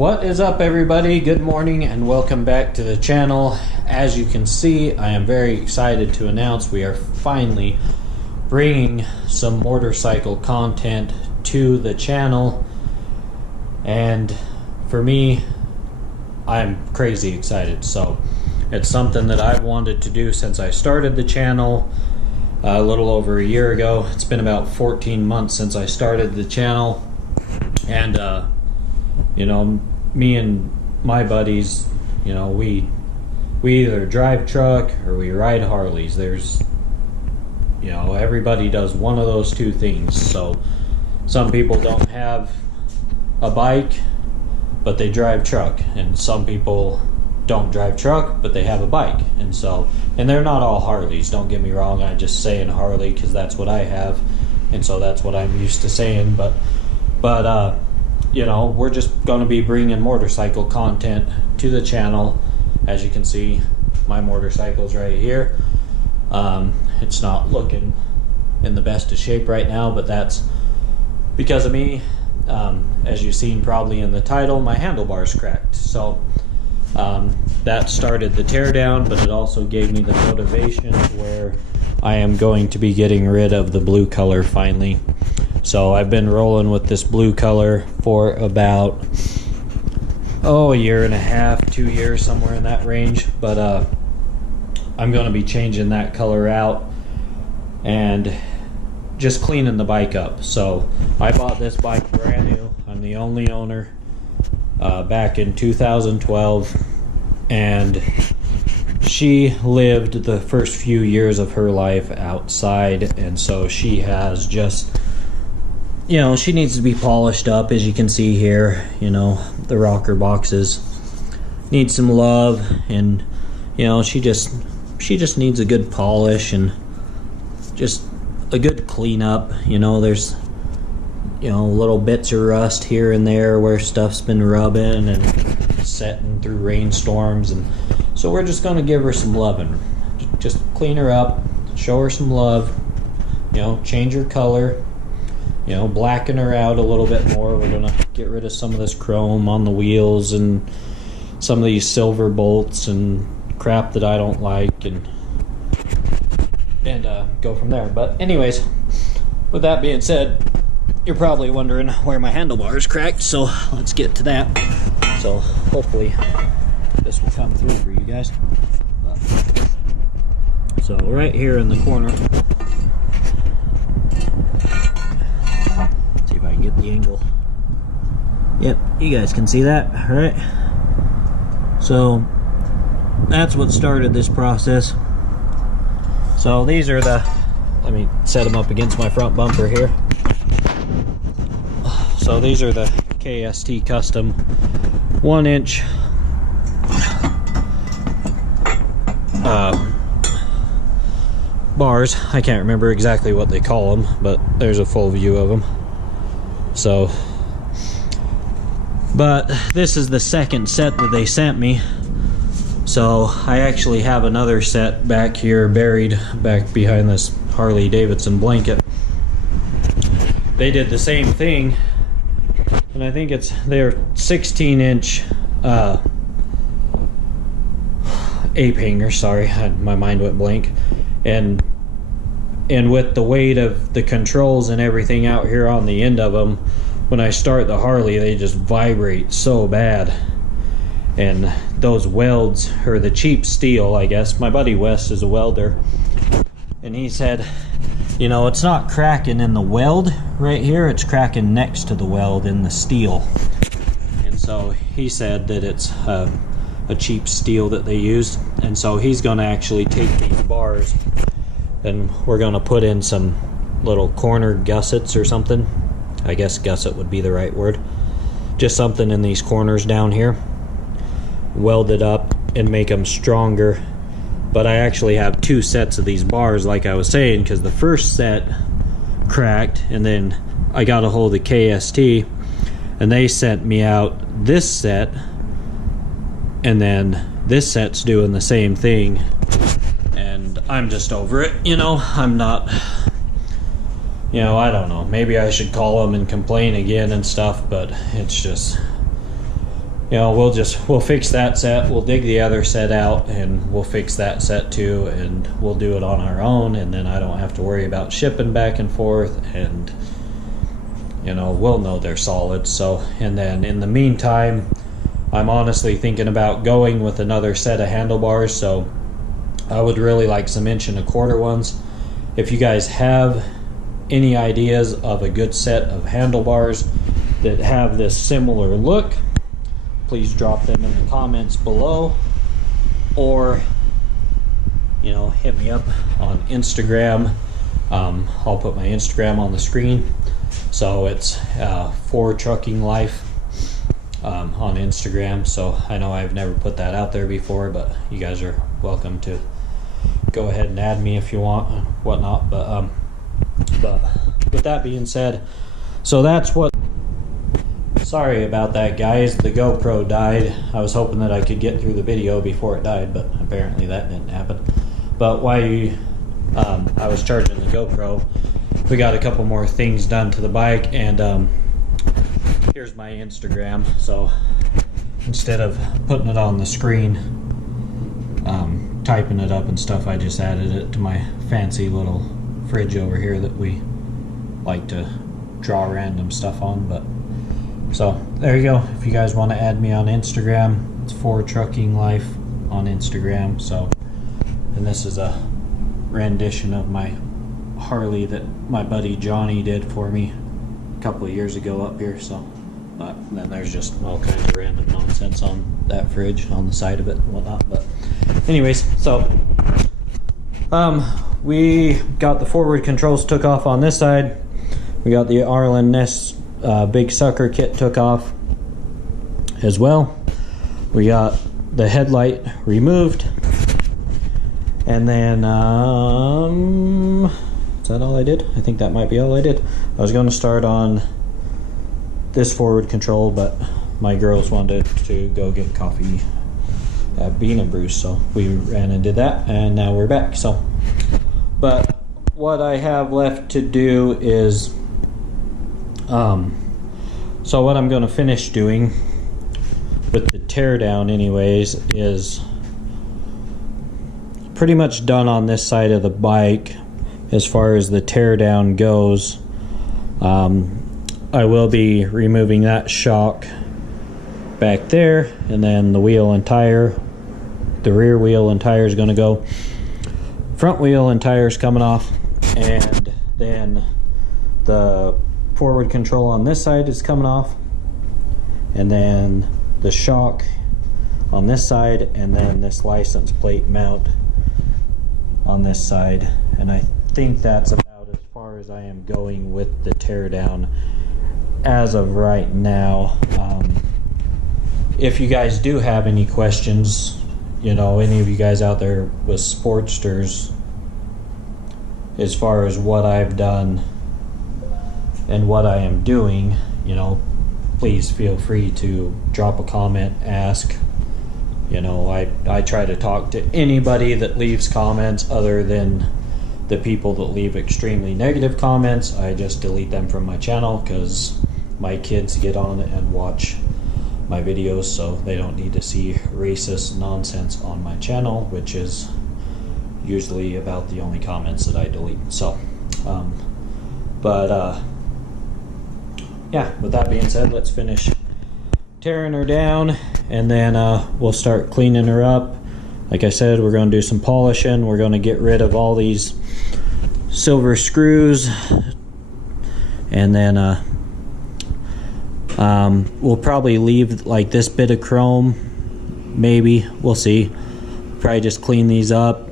What is up, everybody? Good morning and welcome back to the channel. As you can see, I am very excited to announce we are finally bringing some motorcycle content to the channel, and for me, I'm crazy excited. So it's something that I've wanted to do since I started the channel a little over a year ago. It's been about 14 months since I started the channel, and you know, me and my buddies, you know, we either drive truck or we ride Harleys. There's, you know, everybody does one of those two things. So some people don't have a bike but they drive truck, and some people don't drive truck but they have a bike. And so, and they're not all Harleys, don't get me wrong. I just saying Harley because that's what I have, and so that's what I'm used to saying. But you know, we're just going to be bringing motorcycle content to the channel. As you can see, my motorcycle's right here. It's not looking in the best of shape right now, but that's because of me. As you've seen probably in the title, my handlebars cracked. So that started the teardown, but it also gave me the motivation where I am going to be getting rid of the blue color finally. So I've been rolling with this blue color for about a year and a half, 2 years, somewhere in that range. But I'm going to be changing that color out and just cleaning the bike up. So I bought this bike brand new. I'm the only owner, back in 2012, and she lived the first few years of her life outside, and so she has just, you know, she needs to be polished up. As you can see here, you know, the rocker boxes need some love, and you know, she just needs a good polish and just a good cleanup. You know, there's, you know, little bits of rust here and there where stuff's been rubbing and setting through rainstorms, and so we're just going to give her some loving. Just clean her up, show her some love, you know, change her color, you know, blacken her out a little bit more. We're gonna get rid of some of this chrome on the wheels and some of these silver bolts and crap that I don't like, and go from there. But anyways, with that being said, you're probably wondering where my handlebars cracked, so let's get to that. So hopefully this will come through for you guys. So right here in the corner, get the angle. Yep, you guys can see that, right? So that's what started this process. So these are the, let me set them up against my front bumper here. So these are the KST custom 1-inch bars. I can't remember exactly what they call them, but there's a full view of them. So, but this is the second set that they sent me. So I actually have another set back here buried back behind this Harley Davidson blanket. They did the same thing, and I think they're 16-inch ape hanger. Sorry, my mind went blank. And with the weight of the controls and everything out here on the end of them, when I start the Harley, they just vibrate so bad. And those welds, or the cheap steel, I guess, my buddy Wes is a welder, and he said, you know, it's not cracking in the weld right here, it's cracking next to the weld in the steel. And so he said that it's a cheap steel that they used, and so he's going to actually take these bars and we're going to put in some little corner gussets or something. I guess gusset would be the right word. Just something in these corners down here. Weld it up and make them stronger. But I actually have two sets of these bars, like I was saying, because the first set cracked, and then I got a hold of KST and they sent me out this set, and then this set's doing the same thing. I'm just over it, you know. I'm not, you know, I don't know, maybe I should call them and complain again and stuff, but it's just, you know, we'll fix that set, we'll dig the other set out, and we'll fix that set too, and we'll do it on our own, and then I don't have to worry about shipping back and forth, and you know, we'll know they're solid. So, and then in the meantime, I'm honestly thinking about going with another set of handlebars. So I would really like some 1 1/4 ones. If you guys have any ideas of a good set of handlebars that have this similar look, please drop them in the comments below, or you know, hit me up on Instagram. I'll put my Instagram on the screen. So it's For Trucking Life on Instagram. So I know I've never put that out there before, but you guys are welcome to go ahead and add me if you want and whatnot. But with that being said, so that's what. Sorry about that, guys. The GoPro died. I was hoping that I could get through the video before it died, but apparently that didn't happen. But while I was charging the GoPro, we got a couple more things done to the bike, and here's my Instagram. So instead of putting it on the screen, typing it up and stuff, I just added it to my fancy little fridge over here that we like to draw random stuff on. But so there you go. If you guys want to add me on Instagram, it's For Trucking Life on Instagram. So, and this is a rendition of my Harley that my buddy Johnny did for me a couple of years ago up here. So, but then there's just all kinds of random nonsense on that fridge on the side of it and whatnot. But anyways, so we got the forward controls took off on this side. We got the Arlen Ness big sucker kit took off as well. We got the headlight removed, and then is that all I did? I think that might be all I did. I was going to start on this forward control, but my girls wanted to go get coffee at Bean and Bruce, so we ran and did that, and now we're back. So, but what I have left to do is so what I'm going to finish doing with the teardown anyways is pretty much done on this side of the bike as far as the teardown goes. I will be removing that shock back there, and then the wheel and tire, the rear wheel and tire is going to go. Front wheel and tire is coming off, and then the forward control on this side is coming off, and then the shock on this side, and then this license plate mount on this side. And I think that's about as far as I am going with the teardown as of right now. If you guys do have any questions, you know, any of you guys out there with Sportsters, as far as what I've done and what I am doing, you know, please feel free to drop a comment, ask. You know, I try to talk to anybody that leaves comments other than the people that leave extremely negative comments. I just delete them from my channel because my kids get on and watch my videos, so they don't need to see racist nonsense on my channel, which is usually about the only comments that I delete. So, yeah, with that being said, let's finish tearing her down, and then we'll start cleaning her up. Like I said, we're going to do some polishing. We're going to get rid of all these silver screws, and then we'll probably leave like this bit of chrome, maybe, we'll see. Probably just clean these up.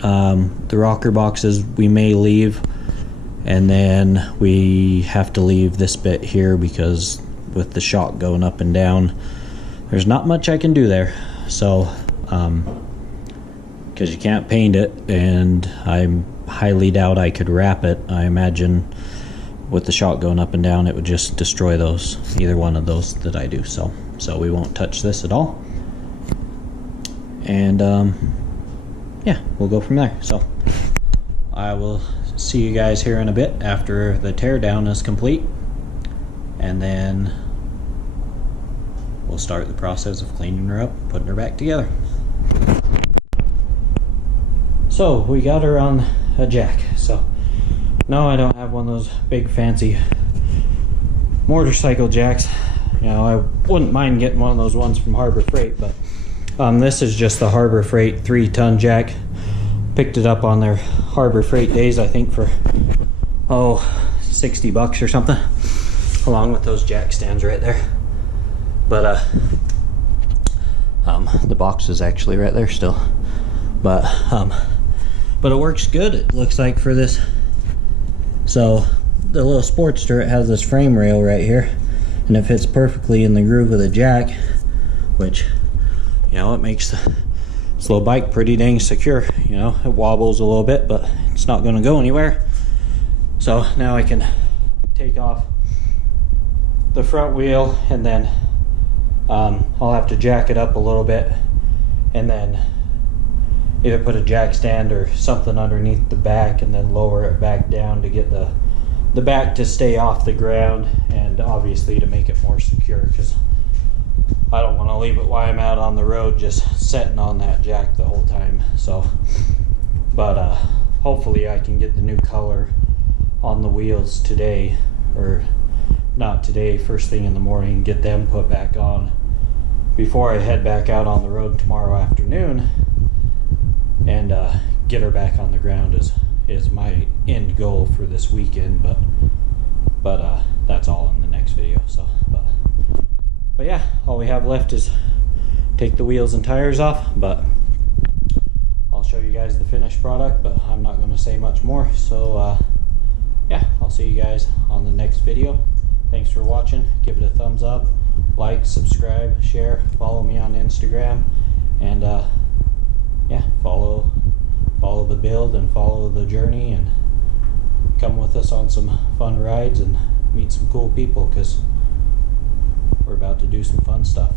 The rocker boxes we may leave, and then we have to leave this bit here because with the shock going up and down, there's not much I can do there. So because you can't paint it, and I highly doubt I could wrap it. I imagine with the shock going up and down, it would just destroy those, either one of those that I do. So we won't touch this at all, and yeah, we'll go from there. So I will see you guys here in a bit after the teardown is complete, and then we'll start the process of cleaning her up, putting her back together. So we got her on a jack. So no, I don't have one of those big fancy motorcycle jacks. You know, I wouldn't mind getting one of those ones from Harbor Freight, but this is just the Harbor Freight 3-ton jack. Picked it up on their Harbor Freight days, I think for $60 or something, along with those jack stands right there. But the box is actually right there still. But it works good, it looks like, for this. So the little Sportster, it has this frame rail right here, and it fits perfectly in the groove of the jack, which, you know, it makes this little bike pretty dang secure. You know, it wobbles a little bit, but it's not going to go anywhere. So now I can take off the front wheel, and then I'll have to jack it up a little bit, and then either put a jack stand or something underneath the back, and then lower it back down to get the back to stay off the ground, and obviously to make it more secure, because I don't want to leave it while I'm out on the road just sitting on that jack the whole time. So, but hopefully I can get the new color on the wheels today, or not today, first thing in the morning, get them put back on before I head back out on the road tomorrow afternoon, and get her back on the ground is my end goal for this weekend. But that's all in the next video. So but yeah, all we have left is take the wheels and tires off, but I'll show you guys the finished product, but I'm not going to say much more. So yeah, I'll see you guys on the next video. Thanks for watching. Give it a thumbs up, like, subscribe, share, follow me on Instagram, and yeah, follow the build and follow the journey, and come with us on some fun rides and meet some cool people, because we're about to do some fun stuff.